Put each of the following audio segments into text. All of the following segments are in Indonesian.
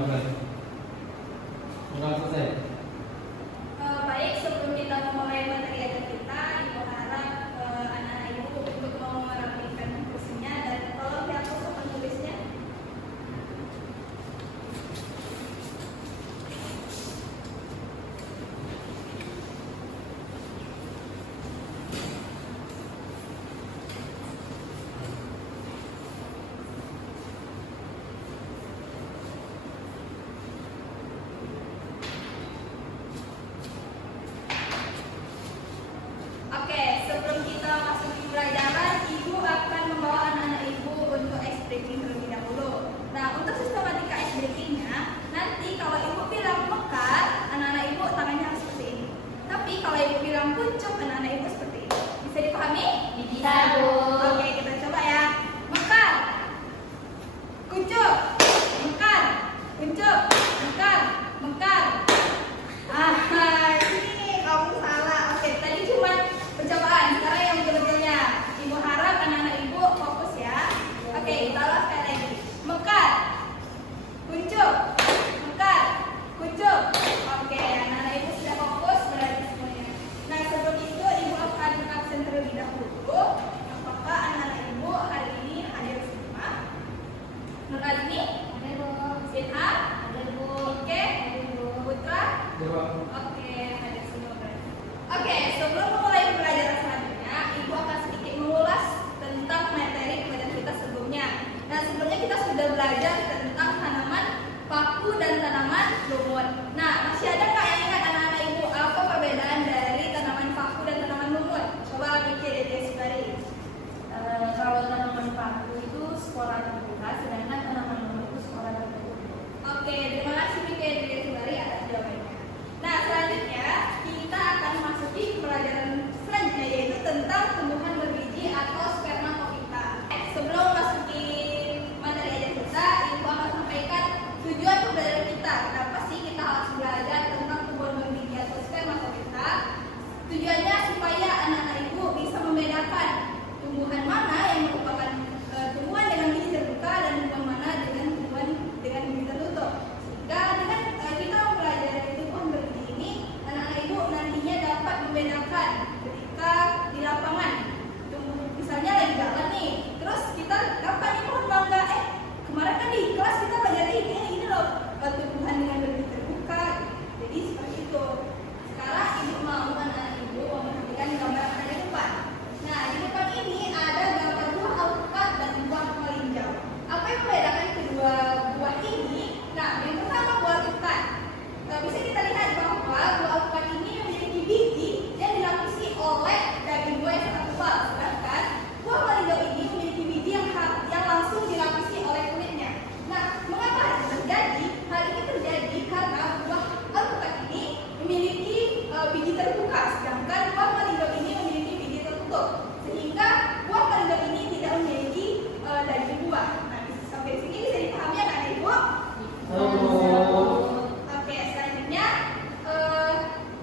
Udah selesai. Baik, sebelum kita memulai materi ajar kita, Ibu harap anak-anak Ibu untuk mau merapikan kursinya dan tolong dihapus papan tulisnya. Oke, sebelum kita masuk ke pelajaran, Ibu akan membawa anak-anak Ibu untuk ice breaking terlebih dahulu. Nah, untuk sistematika ice breakingnya, nanti kalau Ibu bilang mekar, anak-anak Ibu tangannya harus seperti ini. Tapi kalau Ibu bilang kuncup, anak-anak Ibu seperti ini. Bisa dipahami? Bisa, Bu. Oke, kita coba ya. Mekar, kuncup, mekar, kuncup, mekar, mekar. Ini kamu salah. Oke, tadi cuma percobaan. Sekarang yang betul-betulnya. Ibu harap anak-anak Ibu fokus ya. Oke, kita ulang sekali lagi. Mekar, kuncup, mekar, kuncup. Oke, anak-anak Ibu sudah fokus berarti semuanya. Nah, sebelum itu Ibu akan absen terlebih dahulu. Apakah anak-anak Ibu hari ini hadir semua? Nur Azmi? Ada, Bu. Sinha? Ada, Bu. Oke. Ada, Bu. Putra? Coba. Oke, ada semua berarti. Oke, sebelum memulai pelajaran selanjutnya, Ibu akan sedikit mengulas tentang materi pelajaran kita sebelumnya. Nah, sebelumnya kita sudah belajar tentang tanaman paku dan tanaman lumut. Nah, masih ada nggak yang ingat anak-anak Ibu apa perbedaan dari tanaman paku dan tanaman lumut? Coba pikir deh sekali. Kalau tanaman paku itu spora terbuka, sedangkan tanaman lumut itu spora tertutup. Oke, terima kasih Pikir dari Sembari atas jawabannya. Nah, selanjutnya kita akan masuki pelajaran selanjutnya yaitu tentang tumbuhan berbiji atau spermatofita. Sebelum masuki materi ajar kita, Ibu akan sampaikan tujuan pembelajaran kita. Kenapa sih kita harus belajar tentang tumbuhan berbiji atau spermatofita? Tujuannya supaya anak-anak Ibu bisa membedakan tumbuhan mana yang merupakan tumbuhan dengan biji terbuka dan tumbuhan mana dengan tumbuhan dengan biji tertutup. Sehingga dengan kita mempelajari tumbuhan berbiji ini, anak-anak Ibu nantinya dapat membedakan ketika di lapangan. Misalnya lagi jalan nih, terus kita dapat nih pohon mangga. Kemarin kan di kelas kita belajar ini loh tumbuhan dengan berbiji terbuka. Jadi seperti itu. Sekarang Ibu mau anak-anak Ibu memperhatikan gambar yang ada di depan. Nah, di depan ini ada gambar buah alpukat dan buah melinjau. Apa yang membedakan kedua buah ini? Nah, yang pertama buah alpukat. Bisa kita lihat bahwa buah alpukat ini memiliki biji yang dilapisi oleh daging buah yang sangat tebal, sedangkan buah melinjau ini memiliki biji yang langsung dilapisi oleh kulitnya. Nah, mengapa hal ini terjadi? Hal ini terjadi karena buah alpukat ini memiliki biji terbuka, sedangkan buah melinjau ini memiliki biji tertutup, sehingga buah melinjau ini tidak memiliki daging buah. Nah, sampai sini bisa dipahami ya, anak Ibu? Oke, selanjutnya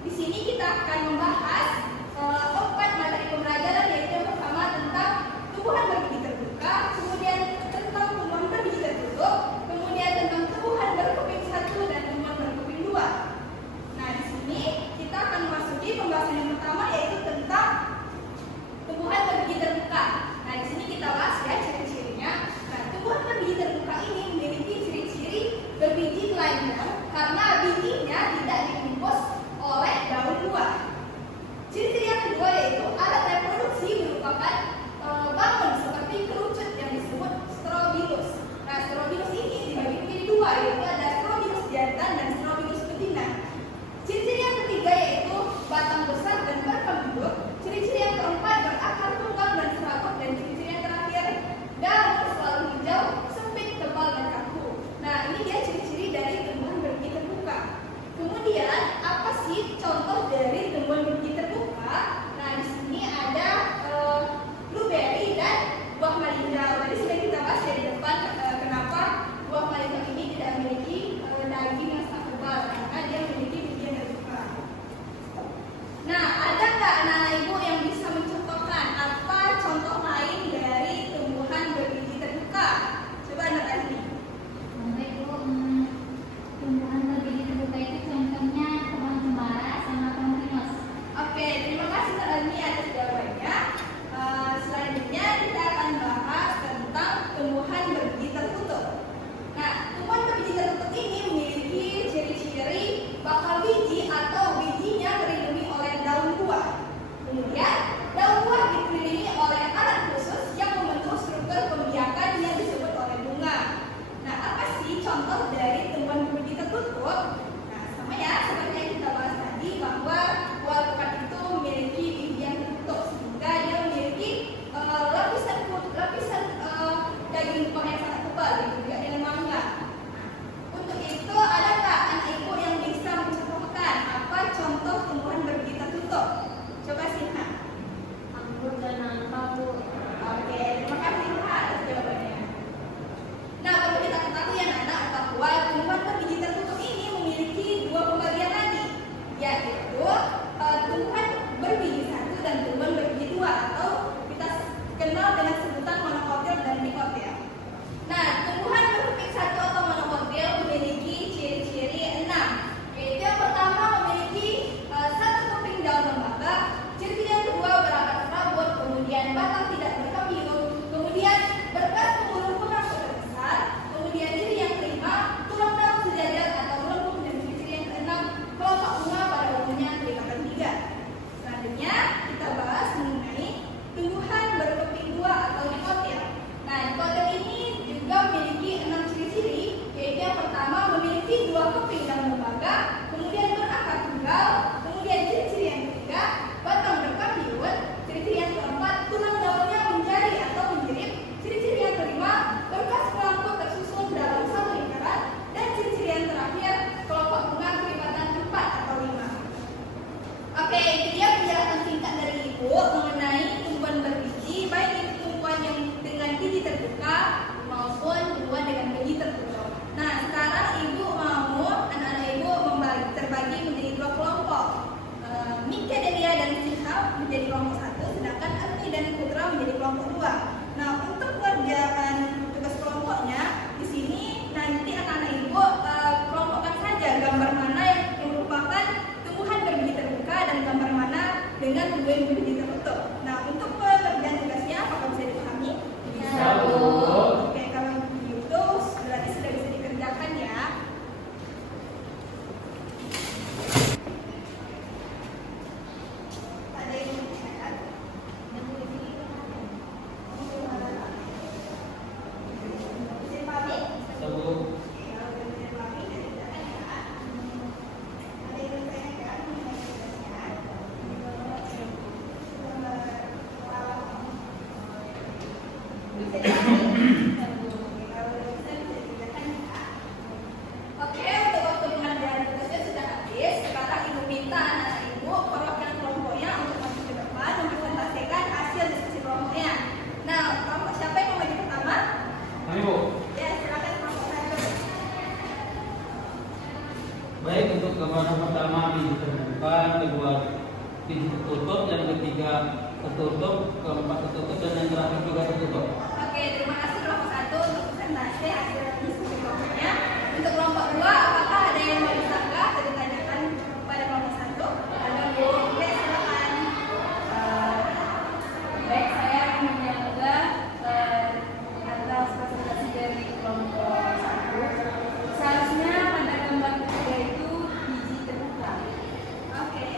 di sini kita akan membahas 4 materi pembelajaran, yaitu yang pertama tentang tumbuhan berbiji terbuka, kemudian tentang tumbuhan berbiji tertutup, kemudian tentang tumbuhan berkeping 1 dan tumbuhan berkeping 2. Nah, di sini kita akan memasuki pembahasan yang pertama yaitu tentang tumbuhan berbiji terbuka. Nah, di sini kita bahas ya ciri-cirinya. Nah, tumbuhan berbiji terbuka ini memiliki ciri-ciri berbiji telanjang karena bijinya tidak dibungkus oleh daun buah. Ciri-ciri yang kedua yaitu alat reproduksi merupakan bangun seperti kerucut yang disebut strobilus. Nah, strobilus ini dibagi menjadi 2, yaitu ada strobilus jantan dan strobilus betina. Ciri-ciri yang ketiga yaitu batang besar dan berpenduduk. Ciri-ciri yang keempat berakar tunggal dan serabut, dan ciri-ciri yang terakhir daun selalu hijau, sempit, tebal dan kaku. Nah, ini dia ciri-ciri dari tumbuhan berbiji terbuka. Kemudian apa sih contoh dari tumbuhan berbiji terbuka? Nah, di sini ada blueberry dan buah melinjau. Tadi sudah kita bahas dari depan kenapa buah melinjau ini tidak memiliki dua keping dalam lembaga, kemudian berakar tunggal, kemudian ciri-ciri yang ketiga, batang depan biun, ciri-ciri yang keempat, tulang daunnya menjadi atau menjerit, ciri-ciri yang kelima, berkas kelompok tersusun dalam satu lingkaran, dan ciri-ciri yang terakhir, kelompok bunga kelibatan 4 atau 5. Oke, itu dia penjelasan singkat dari Ibu mengenai tumbuhan berbiji, baik itu tumbuhan yang dengan biji terbuka maupun tumbuhan dengan biji tertutup. Nah, sekarang Ibu mau anak-anak Ibu terbagi menjadi 2 kelompok. Mika Delia dan Silham menjadi kelompok 1, sedangkan Arni dan Putra menjadi kelompok 2. Nah, untuk pengerjaan tugas kelompoknya di sini nanti anak-anak Ibu kelompokkan saja gambar mana yang merupakan tumbuhan berbiji terbuka dan gambar mana dengan tumbuhan berbiji tertutup. Nah, untuk pengerjaan tugasnya apakah bisa dipahami? Bisa, Bu. Oke, kalau begitu berarti sudah bisa dikerjakan ya. Ada yang mau ditanyakan? Bisa dipahami? Bisa, Bu. Kalau sudah bisa dipahami, kita kerjakan ya. Ada yang mau ditanyakan mengenai tugasnya? Bisa dipahami? Oke, untuk waktu pengerjaan tugasnya sudah habis. Sekarang Ibu minta anak Ibu perwakilan kelompoknya untuk masuk ke depan mempresentasikan hasil diskusi kelompoknya. Nah, kelompok siapa yang mau maju pertama? Kami, Bu. Ya, silakan kelompok 1. Baik, untuk gambar yang pertama biji terbuka, kedua biji tertutup, yang ketiga tertutup, keempat tertutup, dan yang terakhir juga tertutup. Oke, terima kasih kelompok 1 untuk presentasi hasil diskusi kelompoknya. Untuk kelompok 2, apakah ada yang mau disanggah atau ditanyakan pada kelompok 1? Ada, Bu. Oke, silakan. Baik, saya akan menjaga atas presentasi dari kelompok 1. Seharusnya pada gambar ketiga itu biji terbuka. Oke.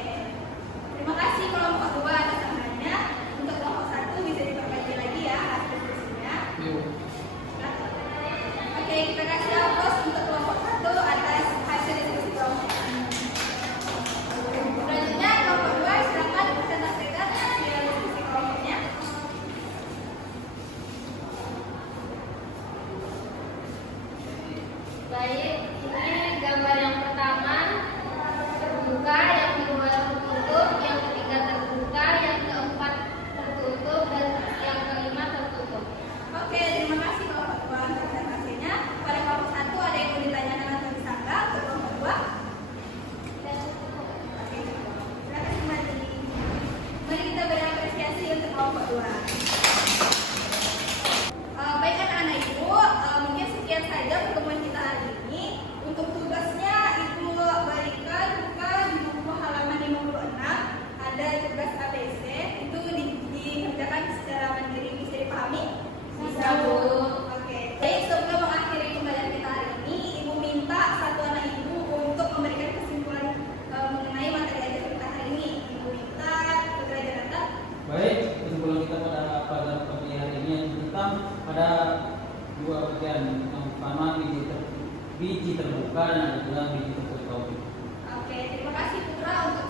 Terima kasih kelompok 2 atas tangannya. Untuk kelompok 1 bisa diperbaiki lagi ya hasil diskusinya. Yuk. Oke, kita kasih aplaus untuk kelompok 1 atas hasil diskusi kelompok. Selanjutnya kelompok 2 silakan presentasikan hasil diskusi kelompoknya. Baik, ini gambar yang pertama terbuka, yang kedua tertutup, yang ketiga terbuka, yang keempat tertutup, dan yang kelima tertutup. Oke, terima kasih kelompok 2 untuk presentasinya. Pada kelompok 1 ada yang mau ditanyakan atau disanggah untuk kelompok 2? Oke, silakan kembali. Mari kita beri apresiasi untuk kelompok 2. Baik anak-anak Ibu, mungkin sekian saja pertemuan kita hari ini. Untuk tugasnya Ibu berikan buka di buku halaman 56. Ada tugas ABC, itu dikerjakan secara mandiri, bisa dipahami? Bisa, Bu. Oke. Baik, sebelum mengakhiri pembelajaran kita hari ini, Ibu minta satu anak Ibu untuk memberikan kesimpulan mengenai materi ajar kita hari ini. Ibu minta Putra Jonathan. Baik, kesimpulan kita pada pagi hari ini tentang pada 2 bagian. Yang pertama biji terbuka dan yang kedua biji tertutup. Oke, terima kasih Putra untuk